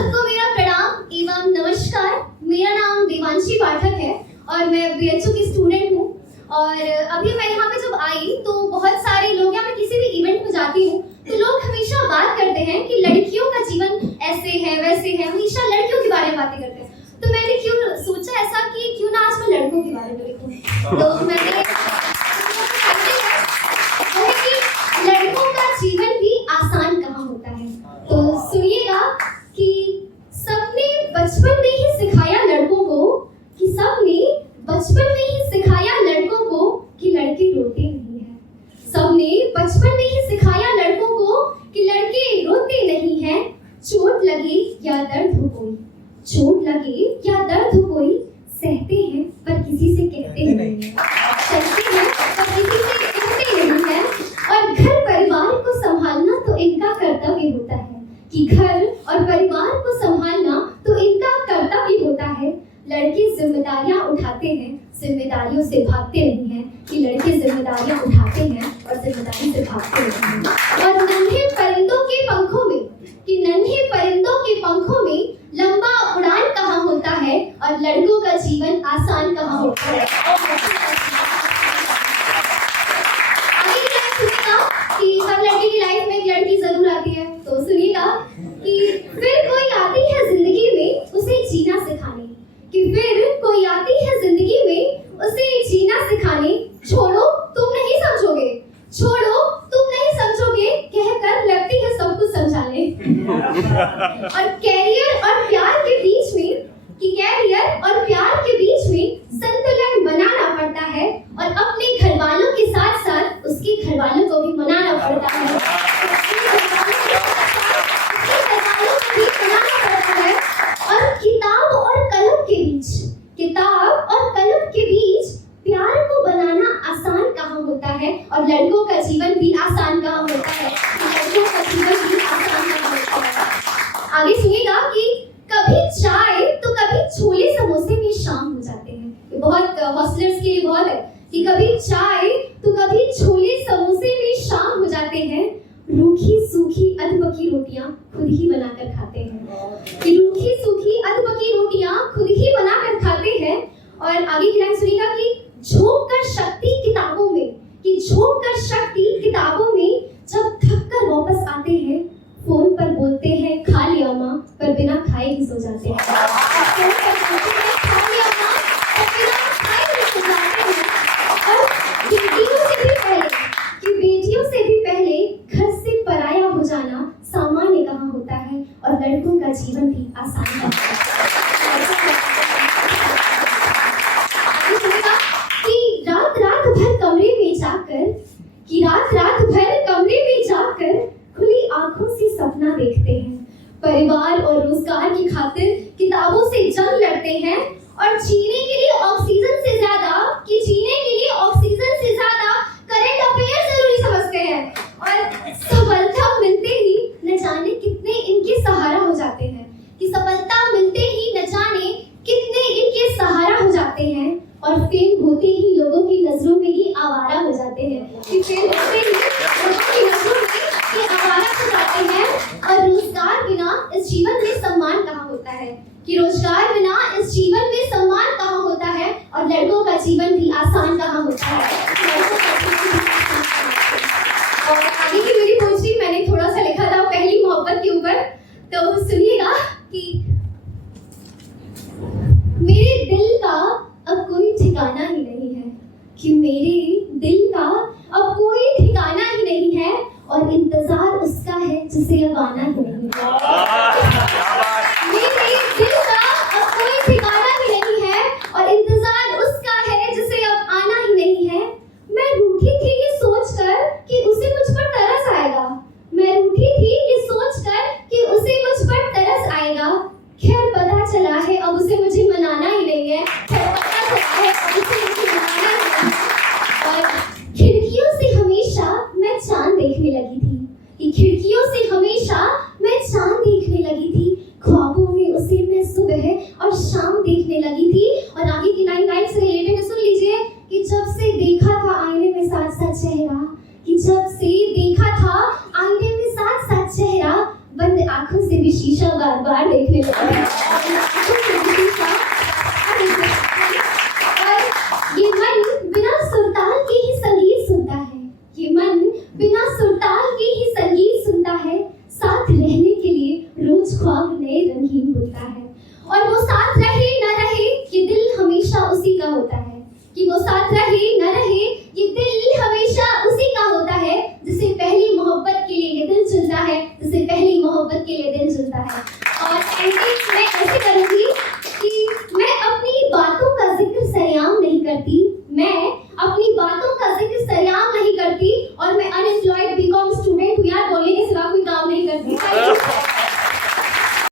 सबको मेरा प्रणाम एवं नमस्कार। मेरा नाम देवांशी पाठक है और मैं बीएचयू की स्टूडेंट हूँ। और अभी मैं यहाँ पे जब आई तो बहुत सारे लोग, या मैं किसी भी इवेंट में जाती हूँ तो लोग हमेशा बात करते हैं कि लड़कियों का जीवन ऐसे है वैसे है, हमेशा लड़कियों के बारे में बातें करते हैं। तो मैंने क्यों सोचा ऐसा कि क्यों ना आज मैं लड़कों के बारे में लिखूं। तो मैंने लड़कों का जीवन भी आसान कहाँ होता है। तो सुनिएगा कि सबने बचपन में ही सिखाया लड़कों को कि लड़के रोते नहीं हैं। सबने बचपन में ही सिखाया लड़कों को कि लड़के रोते नहीं हैं। चोट लगे या दर्द हो कोई, चोट लगे या दर्द हो कोई, सहते हैं पर किसी से कहते नहीं हैं। सहते हैं पर किसी से कहते नहीं हैं। और घर परिवार को संभालना तो इनका कर्तव्य होता है कि घर और परिवार को संभालना तो इनका कर्तव्य होता है। लड़के जिम्मेदारियां उठाते हैं, जिम्मेदारियों से भागते नहीं हैं। कि लड़के जिम्मेदारियां उठाते हैं और जिम्मेदारी से भागते नहीं हैं। और नन्हे परिंदों के पंखों में, कि नन्हे परिंदों के पंखों में लंबा उड़ान कहाँ होता है और लड़कों का जीवन आसान कहाँ होता है। कि सब लड़के की लाइफ में एक लड़की जरूर आती है। तो सुनिएगा कि फिर कोई आती है जिंदगी में उसे जीना सिखाने, कि फिर कोई आती है जिंदगी में उसे जीना सिखाने। छोड़ो तुम नहीं समझोगे, छोड़ो तुम नहीं समझोगे कहकर लगती है सब कुछ समझाने। और कैरियर और प्यार के बीच में, कि कैरियर और प्यार के बीच में संतुलन बनाना पड़ता है और अपने घर वालों के साथ साथ उसके घर वालों को भी मनाना पड़ता है। और किताब और कलम के बीच, किताब और कलम के बीच प्यार को बनाना आसान कहाँ होता है और लड़कों का जीवन भी आसान कहाँ होता है। लड़कों का जीवन भी आसान कहाँ होता है। आगे सुनिएगा कि कभी चाय तो कभी छोले समोसे में शाम हो जाते हैं। ये बहुत हॉस्टलर्स के लिए बहुत है कि कभी चाय तो कभी छोले समोसे में शाम हो जाते हैं। रूखी सूखी अधपकी रोटियां खुद ही बनाकर खाते हैं। कि रूखी सूखी अधपकी रोटियां खुद ही बनाकर खाते हैं। और आगे की लाइन सुनिएगा कि झोंक कर शक्ति किताबों में, कि झोंक कर शक्ति किताबों में जब थक कर वापस आते हैं फोन पर बोलते हैं खा लिया माँ, पर बिना खाए ही सो जाते हैं। फोन पर बोलते हैं खा लिया माँ, पर बिना खाए ही सो जाते हैं। और बेटियों से भी पहले, कि बेटियों से भी पहले घर से पराया हो जाना सामान्य कहाँ होता है और लड़कों का जीवन भी आसान कहाँ होता है। कि रात रात भर कमरे में जाकर, कि रात रात भर कमरे में जाकर खुली आंखों से सपना देखते हैं। परिवार और रोजगार की खातिर किताबों से जंग लड़ते हैं। और जीने के लिए ऑक्सीजन से ज्यादा, कि जीने के लिए ऑक्सीजन से ज्यादा करंट अफेयर जरूरी समझते हैं। और सफलता मिलते ही न जाने कितने इनके सहारा हो जाते हैं। कि सफलता मिलते ही न जाने कितने इनके सहारा हो जाते हैं। और फेम होते ही लोगों की नजरों में ही आवारा हो जाते हैं। कि फेम होते ही लोगों की नजरों में ये आवारा हो जाते हैं। और रोजगार बिना इस जीवन में सम्मान कहाँ होता है। कि रोजगार बिना इस जीवन में सम्मान कहाँ होता है और लड़कों का जीवन भी आसान कहाँ होता है। और आगे की मेरी पोएट्री मैंने थोड़ा सा लिखा था पहली मोहब्बत के ऊपर। तो सुनिएगा कि मेरे दिल का अब कोई ठिकाना ही नहीं है, कि मेरे दिल का अब कोई ठिकाना ही नहीं है और इंतजार उसका है जिसे अब आना ही नहीं है। मेरे दिल का अब कोई ठिकाना ही नहीं है और इंतजार उसका है जिसे अब आना ही नहीं है। मैं रूठी थी ये सोचकर कि उसे मुझ पर तरस आएगा। मैं रूठी थी ये सोचकर कि उसे मुझ पर तरस आएगा। खैर पता चला है अब उसे मुझे मनाना ही नहीं है। खैर पता चला है अब उसे मुझे मनाना ही नहीं है। और खिड़कियों से हमेशा मैं चांद देखने लगी थी। कि खिड़कियों से हमेशा मैं चांद देखने लगी थी। ख्वाबों में उसे मैं सुबह और शाम देखने लगी थी। और आगे की लाइन से रिलेटेड है, सुन लीजिए कि जब से देखा था आईने में साथ साथ चेहरा, कि जब से देखा था आईने में साथ साथ चेहरा, बंद आंखों से भी शीशा बार बार देखने होता है, कि वो साथ रहे न रहे, ये दिल हमेशा उसी का होता है जिसे पहली मोहब्बत के लिए ये दिल चुनता है, जिसे पहली मोहब्बत के लिए दिल चुनता है।